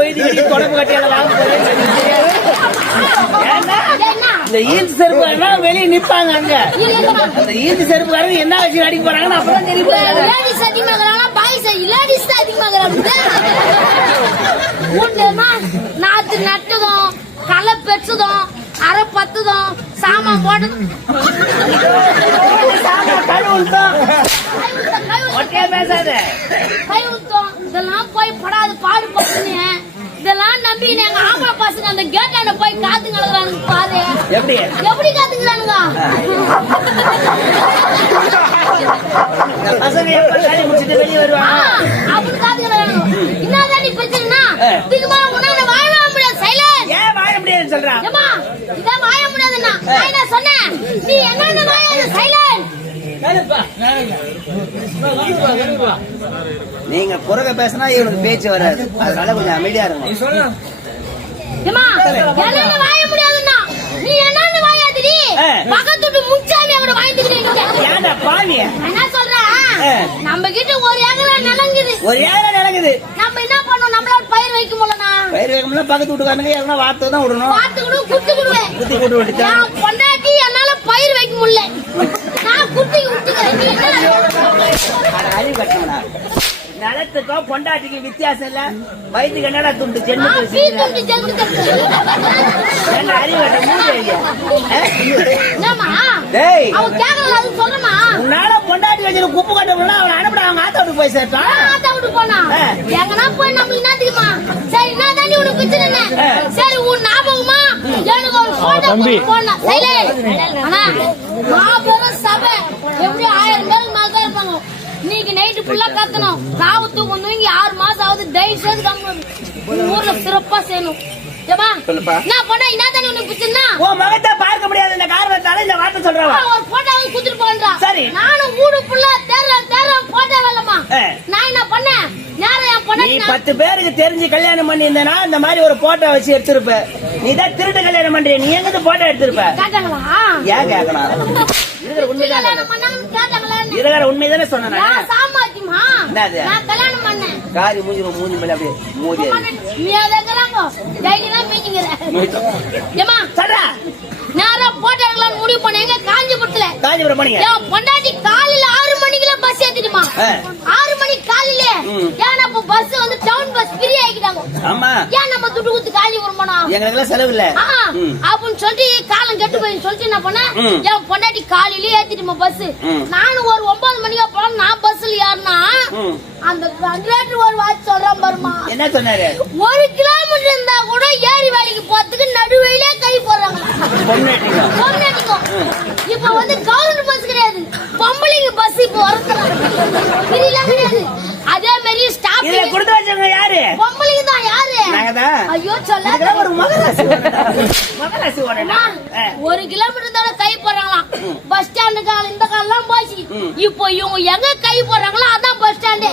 கொய்து கட்டி தொடப்பு கட்டி எல்லாம் வாங்க போறேன்னு சொல்லி தெரியாது. ஏன்னா, என்ன இந்த ஈர்த்து செருப்பு வெளியே நிப்பாங்க அங்க. ஈர்த்து செருப்புக்காரங்க என்ன வச்சு அடிக்க போறாங்கன்னு அப்பதான் தெரியும் நாத்து நட்டதும் களை பெற்றதும் அரை பத்துதும் சாமான் போட்டதும் பேசாத. இதெல்லாம் போய் படாது பாடு பசங்க இதெல்லாம் நம்பி எங்க ஆம்பளை பசங்க அந்த கேட்டாண்ட போய் காத்து கலக்குறானுங்க பாரு. எப்படி? எப்படி வருவாங்க? அப்படி காத்துக்கிறானுங்க என்னதான் நீ பிரச்சனைனா இதுக்கு மேல உன்னால வாழவே முடியாது சைலண்ட் ஏன் வாழ முடியாதுன்னு சொல்றான் ஏமா இதான் வாழ முடியாதுன்னா நான் சொன்னேன்? நீங்க குறுக பேசினா இவனுக்கு பேச்சு வராது. அதனால கொஞ்சம் அமைதியா வீட்டு ஆ. நம்ம கிட்ட ஒரு ஏக்கரா நிலங்குது. ஒரு ஏழை நடக்குது நம்ம என்ன பண்ணோம் நம்மளால பயிர் வைக்க முடியலனா பயிர் வைக்கணும்னா பக்கத்து வீட்டுக்காரங்க வார்த்தை தான் விடணும். பார்த்து கூட குத்து விடுவேன் குத்தி கூட்டு விட்டுச்சா நான் பொண்டாட்டி என்னால பயிர் வைக்க முடியல நான் குத்தி விட்டுக்கிறேன் நீ என்ன அறிவு கட்டணா நிலத்துக்கும் பொண்டாட்டிக்கு வித்தியாசம் இல்ல. வயிற்றுக்கு என்னடா துண்டு? சென்னு கட்ட உன்னால பொண்டாட்டி வச்சுட்டு குப்பு கட்டணும்னா அவன் அனுப்பிட அவங்க ஆத்தா வீட்டுக்கு போய் சேர்த்தான். ஆத்தா விட்டு போனா? ஆ. எங்கன்னா போய் நம்ம என்ன தெரியுமா சரி தாண்டி உனக்கு பிரச்சனை. சரி உன் ஞாபகமா? எனக்கு ஒரு போட்டோ போடணும். சைலண்ட் ஆனா மாபெரும் சபை. எப்படி ஆயிரம் பேருக்கு இருப்பாங்க. இன்னைக்கு நைட்டு ஃபுல்லா கத்தணும். ராவு தூக்கம் தூங்கி ஆறு மாசம் ஆகுது தயவு செய்து கம்மி ஊர்ல சிறப்பா செய்யணும். ஏமா சொல்லுப்பா. என்ன பண்ண என்ன தாண்டி உனக்கு பிரச்சனை உன் மகத்தை பார்க்க முடியாது இந்த காரணத்தால இந்த வார்த்தை சொல்றவன். அவன் ஒரு போட்டோவை குடுத்துட்டு போன்றா சரி. நானும் ஊடு ஃபுல்லா தேர்ற தேர்ற போட்டோ. நான் என்ன பண்ணேன்? நேரம் என் நீ பொண்ணு பத்து பேருக்கு தெரிஞ்சு கல்யாணம் பண்ணியிருந்தனா இந்த மாதிரி ஒரு போட்டோ வச்சு எடுத்திருப்ப. நீ தான் திருட்டு கல்யாணம் பண்றிய நீ எங்க போட்டோ எடுத்திருப்ப? கேட்டாங்களா ஏன் இருக்கிற உண்மைதான் இருக்கிற உண்மைதானே சாமாத்தியமா? நான்? கல்யாணம் பண்ணேன். காரி மூஞ்சி மூஞ்சி மேல அப்படியே மூதி நீ அதை இருக்கிறாங்க தைரியமா மீஞ்சிங்கிற ஏமா நேரா முடிவு பண்ணேன். எங்க காஞ்சிபுரத்துல? காஞ்சிபுரம் போனீங்க? பொண்டாட்டி காலையில ஆறு மணிக்குள்ள பஸ் ஏத்திடுமா ஆ. ஆறு மணி காலையில ம். ஏன்னா இப்ப பஸ் வந்து டவுன் பஸ் ஃப்ரீ ஆக்கிட்டாங்க ஆமா. ஏன் நம்ம துட்டு குத்து காஞ்சிபுரம் போனோம் எங்களுக்கு எல்லாம் செலவு இல்ல ஆ, ம். அப்படின்னு சொல்லிட்டு காலம் கெட்டு போய் சொல்லிட்டு என்ன பண்ணேன்? ம். என் பொண்டாட்டி காலையில ஏத்திட்டுமா பஸ். நானும் ஒரு ஒன்பது மணிக்கா போலாம் நான் பஸ்ல ம். அந்த கண்டக்டர் ஒரு வாட்ச் சொல்றான் பாருமா. என்ன சொன்னாரு? ஒரு கிலோமீட்டர் இருந்தா கூட ஏரி வேலைக்கு போறதுக்கு நடுவழியிலே கை போடுறாங்க. பொண்ணு. இப்ப வந்து கவர்மெண்ட் பஸ் கிடையாது. பொம்பளைங்க பஸ் இப்ப கிடையாது அதே மாதிரி இதுல கொடுத்து வச்சவங்க யாரு? பொம்பளைங்க தான் யாரு? நாங்க தான் ஐயோ சொல்ல ஒரு மகராசி. மகராசி. ஒரு கிலோமீட்டர் தவிர கை போடுறாங்களாம். பஸ் ஸ்டாண்டு காலம் இந்த காலம் போச்சு. இப்போ இவங்க எங்க கை போடுறாங்களோ அதான் பஸ் ஸ்டாண்டு.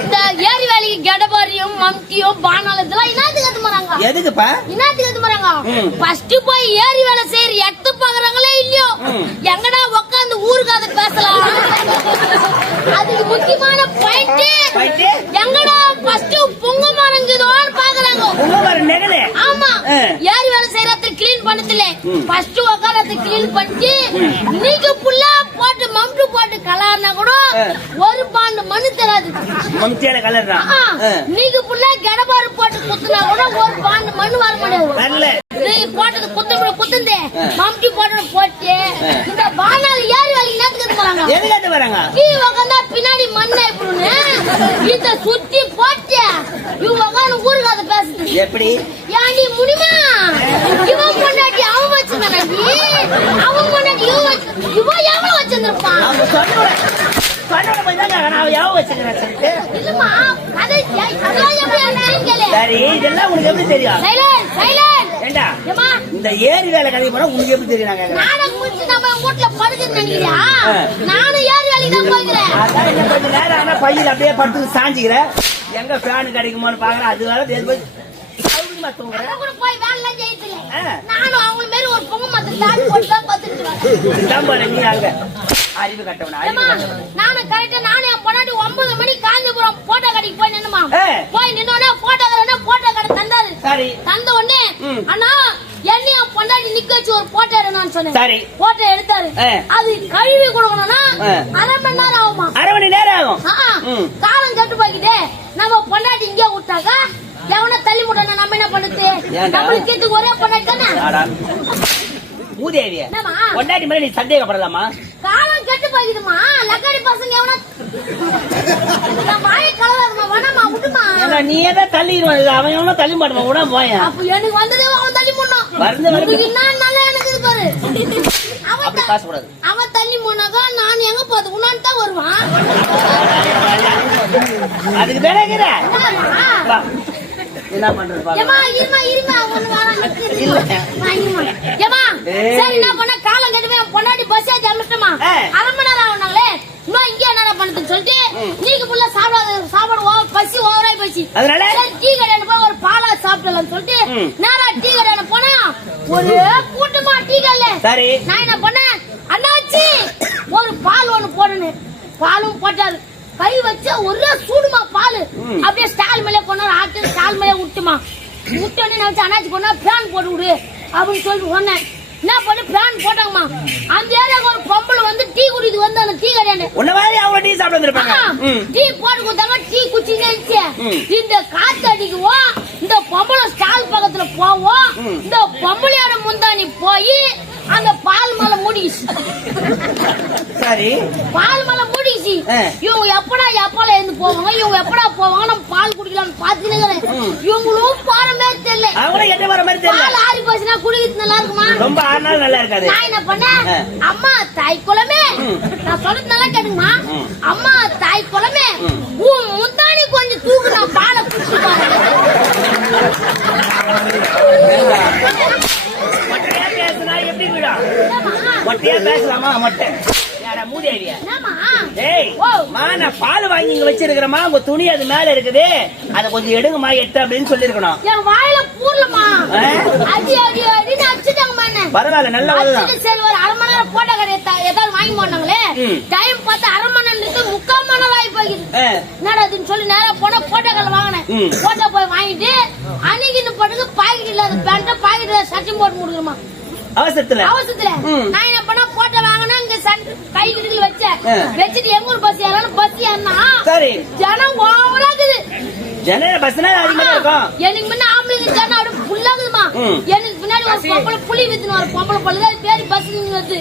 இந்த ஏரி வேலைக்கு கெடபாரியும் மம்கியும் பானாலும் இதெல்லாம் என்னத்துக்கு கத்து போறாங்க? எதுக்குப்பா? என்னத்துக்கு கத்து போறாங்க? ம். ஃபர்ஸ்ட் போய் ஏரி வேலை செய்யற எட்டு பாக்குறாங்களே இல்லையோ? ம். எங்கடா உட்காந்து ஊருக்கு அதை பேசலாம் அதுக்கு முக்கியமான பாயிண்ட் Point? எங்கடா ஃபர்ஸ்ட் பொங்க மரங்குதோன்னு பாக்குறாங்க உங்க ஒரு நெகலு ஆமா ஆ. ஏரி வேலை செய்யறது கிளீன் பண்ணதுல ஃபர்ஸ்ட் கிளீன் பண்ணிட்டு இன்னைக்கு புல்லா போட்டு மம்டு போட்டு கலார்னா கூட. ஒரு பாண்டு மண்ணு தராது. மம்தியால கலர் தான். இன்னைக்கு புல்லா கெடபாரு போட்டு குத்துனா கூட ஒரு பாண்டு மண்ணு வர முடியாது நீ போட்டது குத்து குத்துந்தே. மம்டி போட்டது போட்டு. இந்த பானால் ஏரி வேலைக்கு நேரத்துக்கு போறாங்க எதுக்கு வராங்க? நீ உக்காந்தா பின்னாடி மண்ணை இப்படின்னு இத சுத்தி போட்டு. இவங்க உட்காந்து ஊருக்கு அதை பேசுது. எப்படி ஏண்டி முடியுமா இவன் பொண்டாட்டி அவன் வச்சிருந்தானடி அவன் பொண்டாட்டி இவன் வச்சு இவன் எவ்வளவு வச்சிருந்திருப்பான்? அவங்க சொன்னோட சொன்னோட போய் தான் கேட்கணும். அவன் யாவும் வச்சுக்கிறேன் சொல்லிட்டு. இல்லம்மா அதெல்லாம் எப்படி சரி இதெல்லாம் உனக்கு எப்படி தெரியும்? ஏண்டா? ஏமா இந்த ஏரி வேலை கதை உனக்கு எப்படி தெரியும் நான் கேட்கறேன் நானும் முடிச்சு நம்ம வீட்டுல படுக்குன்னு நினைக்கிறியா? ஆ. நானும் ஏறி வேலைக்கு தான் போய்க்கிறேன். அதான் என்ன கொஞ்ச நேரம் ஆனா பையில அப்படியே படுத்து சாஞ்சிக்கிறேன் எங்க ஃபேன் கிடைக்குமோன்னு பாக்குறேன். அது வேலை போய் தூங்குறேன் போய் செய்யறதில்ல. நானும் போட்டு தான் நீ அங்க அறிவு கட்டவன நானும் கரெக்டா நானும் என் பொண்டாட்டி ஒன்பது மணி காஞ்சிபுரம் போட்டோ கடைக்கு போய் நின்னுமா. போய் நின்னோடனே போட்டோ கடை போட்டோ கடை தந்தாரு சரி தந்த உடனே. அண்ணா என்னையும் பொண்டாட்டி நிக்க வச்சு ஒரு போட்டோ எடுங்கன்னு சொன்னேன் சரி. போட்டோ எடுத்தாரு. அது கழுவி கொடுக்கணும்னா. அரை மணி நேரம் ஆகுமா அரை மணி நேரம் ஆகும். காலம் கெட்டு போய்கிட்டே நம்ம பொண்டாட்டி இங்கே விட்டாக்கா எவன தள்ளி முட்டா நம்ம என்ன பண்ணுது? நம்மளுக்கு கீத்துக்கு ஒரே தானே. மூதேவிய என்னம்மா? பொண்டாட்டி மேல நீ சந்தேகப்படலாமா? காலம் கெட்டு போய்க்குதுமா லக்காடி பசங்க எவன வாயை கலவாதுமா வேணாமா விட்டுமா ஏன்னா நீ ஏதாவது தள்ளிடுவான் அவன் எவனோ தள்ளி மாட்டுவான் கூட போயேன். அப்ப எனக்கு வந்ததே அவன் தள்ளி முன்னான் வருது, வருது. நல்லா எனக்கு இது பாரு. அவன் அப்படி த- பேசக்கூடாது அவன் தள்ளி போனாக்கா நான் எங்க போது உன்னான்னு தான் வருவான். அதுக்கு தானே. என்ன பண்றது. இல்ல. இரும்மா. ஏம்மா, ஏய். சரி, என்ன பண்ண, காலம் கெட்டு போய் பொண்டாட்டி ஏத்தி? ஆ. அரை மணி நேரம் ஆகுனாங்களே, இன்னும் இங்கே என்னடா பண்ணுதுன்னு சொல்லிட்டு, நீங்க ஆ சாப்பிடாத, சாப்பாடு over- பசி ஆயி போச்சு. அதனால? டீ கடையில போய் ஒரு பாலா சாப்பிடலாம்னு சொல்லிட்டு. நேரா டீ கடையில போனா, ஒரே கூட்டமா டீ கடையில. சரி. நான் என்ன பண்ணேன், அண்ணாச்சி, ஒரு பால் ஒண்ணு போடுன்னு. பாலும் போட்டாரு கை வச்சா ஒரே சூடுமா பால். அப்படியே ஸ்டால் மேலே ஆட்டு ஸ்டால் மேலே விட்டுமா விட்டோடனே நான் வச்சு அண்ணாச்சி கொண்டா ஃபேன் போட்டு விடு அப்படின்னு சொல்லிட்டு சொன்னேன் என்ன பண்ணி ஃபேன் போட்டாங்கம்மா அந்த ஏரியாவுக்கு ஒரு பொம்பளை வந்து டீ குடிக்கு வந்து அந்த டீ கடையாண்டு உன்ன மாதிரி அவங்க டீ சாப்பிட்டு வந்திருப்பாங்க. டீ போட்டு கொடுத்தாங்க டீ குச்சினே இருந்துச்சு. இந்த காத்து அடிக்குவோம் இந்த பொம்பளை ஸ்டால் பக்கத்துல போவோம். இந்த பொம்பளையோட முந்தானி போய் அந்த பால் மலை மூடிச்சு சரி பால் மலை. இவங்க எப்படா எப்பால இருந்து போவாங்க? இவங்க எப்படா போவாங்க? நம்ம பால் குடிக்கலாம்னு பாத்துக்கிறேன். இவங்களும் போறமே தெரியல. அவங்களும் எட்ட வர மாதிரி தெரியல. பால் ஆறி போச்சுன்னா குடிக்கிறது நல்லா இருக்குமா? ரொம்ப ஆறுனாலும் நல்லா இருக்காது. நான் என்ன பண்ணேன். அம்மா தாய் குலமே. நான் சொல்றது நல்லா கேட்டுங்கம்மா. அம்மா தாய் குலமே. உன் முந்தானி கொஞ்சம் தூக்கு நான் பாலை விடும்? மொட்டையா பேசலாமா? மொட்டை. யாரா மூதேவியா என்னம்மா? டேய் ஓ. மா நான் பால் வாங்கி இங்க வச்சிருக்கிறேமா உங்க துணி அது மேல இருக்குது. அத கொஞ்சம் எடுங்கம்மா எட்டு அப்படின்னு சொல்லிருக்கணும் என் வாயில பூர்லமா ஆ? அடி அடி அடின்னு அடிச்சுட்டாங்கம்மா என்ன பரவாயில்ல நல்ல உதவிதான் அடிச்சுட்டு சரி ஒரு அரை மணி நேரம் போட்டோ கடை ஏதாவது வாங்கி போனாங்களே. டைம் பார்த்து அரை மணி நேரம் இருந்து முக்கால் மணி நேரம் ஆகி போகுது என்னடா இதுன்னு சொல்லி நேரா போனா போட்டோ கடை வாங்கினேன். போட்டோ போய் வாங்கிட்டு அன்னைக்கு இந்த பட்டுக்கு பாக்கெட் இல்லாத பேண்ட போட்டு முடிக்கணுமா? அவசரத்துல. அவசரத்துல. நான் என்ன பண்ண போட்டோ வாங்கினா இங்க சன் கை கிட்ட வச்சேன் ஆ. வச்சுட்டு எங்க ஊர் பஸ் ஏறாலும் பஸ் ஏறினா சரி. ஜனம் ஓவரா இருக்குது. ஜனல பஸ்னா அதிகமா இருக்கும்? எனக்கு முன்ன ஆம்பளைங்க ஜனம். எனக்கு பின்னாடி ஒரு பொம்பளை புலி வித்துன்னு ஒரு பொம்பளை பல்லுதான் பேரு பஸ் வருது